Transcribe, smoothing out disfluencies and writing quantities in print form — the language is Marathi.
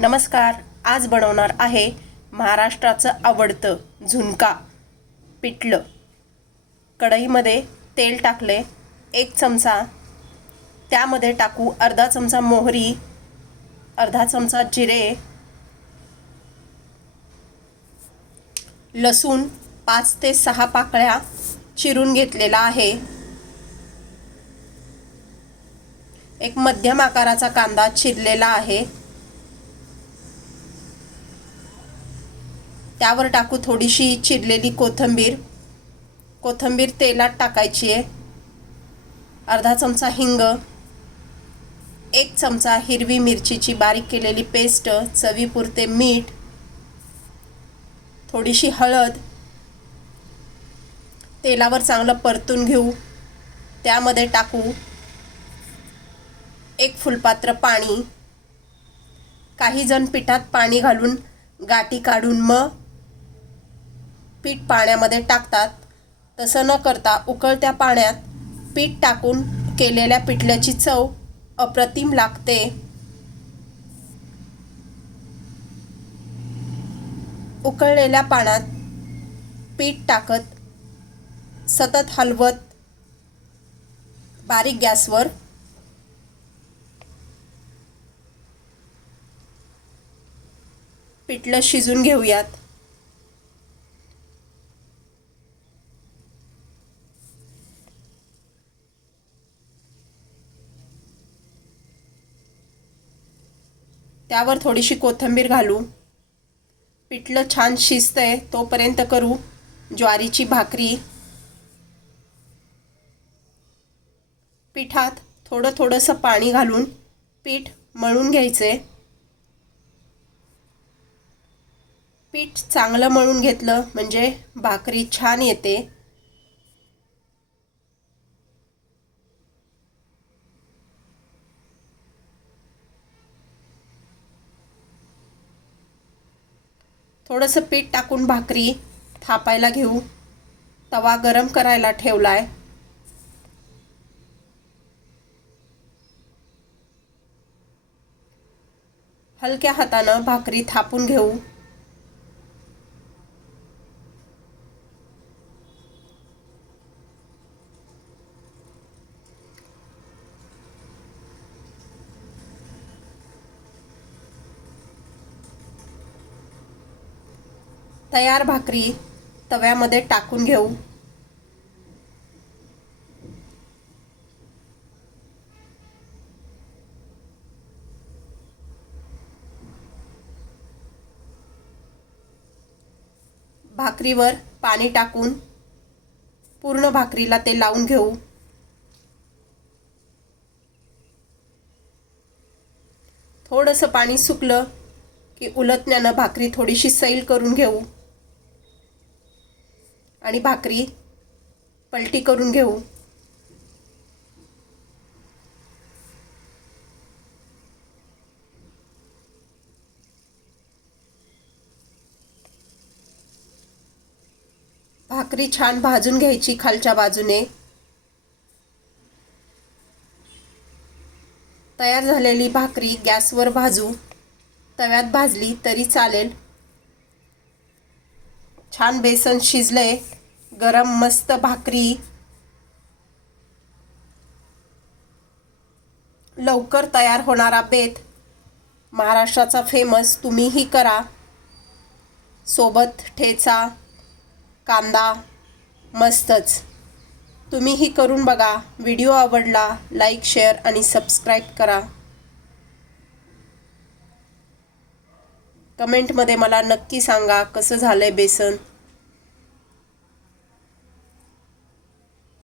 नमस्कार. आज बनवणार आहे महाराष्ट्राचं आवडतं झुणका पिठलं. कढईमध्ये तेल टाकले 1 चमचा, त्यामध्ये टाकू अर्धा चमचा मोहरी, अर्धा चमचा जिरे, लसूण 5 ते 6 पाकळ्या चिरून घेतलेला आहे, एक मध्यम आकाराचा कांदा चिरलेला आहे, त्यावर टाकू थोडीशी चिरलेली कोथिंबीर तेलात टाकायची आहे, अर्धा चमचा हिंग, 1 चमचा हिरवी मिरचीची बारीक केलेली पेस्ट, चवीपुरते मीठ, थोडीशी हळद, तेलावर चांगलं परतून घेऊ. त्यामध्ये टाकू 1 फुलपात्र पाणी. काही जण पिठात पाणी घालून गाठी काढून मग पीठ पाण्यामध्ये टाकतात. तसं न करता उकळत्या पाण्यात पीठ टाकून केलेल्या पिठल्याची चव अप्रतिम लागते. उकळलेल्या पाण्यात पीठ टाकत सतत हलवत बारीक गॅसवर पिठलं शिजून घेऊयात. त्यावर थोडीशी कोथिंबीर घालू. पिठलं छान शिजतंय तोपर्यंत करू ज्वारीची भाकरी. पिठात थोडंसं पाणी घालून पीठ मळून घ्यायचे. पीठ चांगलं मळून घेतलं म्हणजे भाकरी छान येते. थोडंसं पीठ टाकून भाकरी थापायला घेऊ. तवा गरम करायला ठेवलाय. हलक्या हातानं भाकरी थापून घेऊ. तयार भाकरी तव्यामध्ये टाकून घेऊ. भाकरीवर पाणी टाकून पूर्ण भाकरीला ते लावून घेऊ. थोडंसं पाणी सुकलं की उलटण्यानं भाकरी थोडीशी सैल करून घेऊ आणि भाकरी पलटी करून घेऊ. भाकरी छान भाजून घ्यायची खालच्या बाजूने. तयार झालेली भाकरी गॅसवर भाजू. तव्यात भाजली तरी चालेल. छान बेसन शिजलंय. गरम मस्त भाकरी. लवकर तयार होणारा बेत महाराष्ट्राचा फेमस. तुम्हीही करा. सोबत ठेचा, कांदा मस्तच. तुम्हीही करून बघा. व्हिडिओ आवडला लाईक, शेअर आणि सबस्क्राईब करा. कमेंटमध्ये मला नक्की सांगा कसं झालंय बेसन.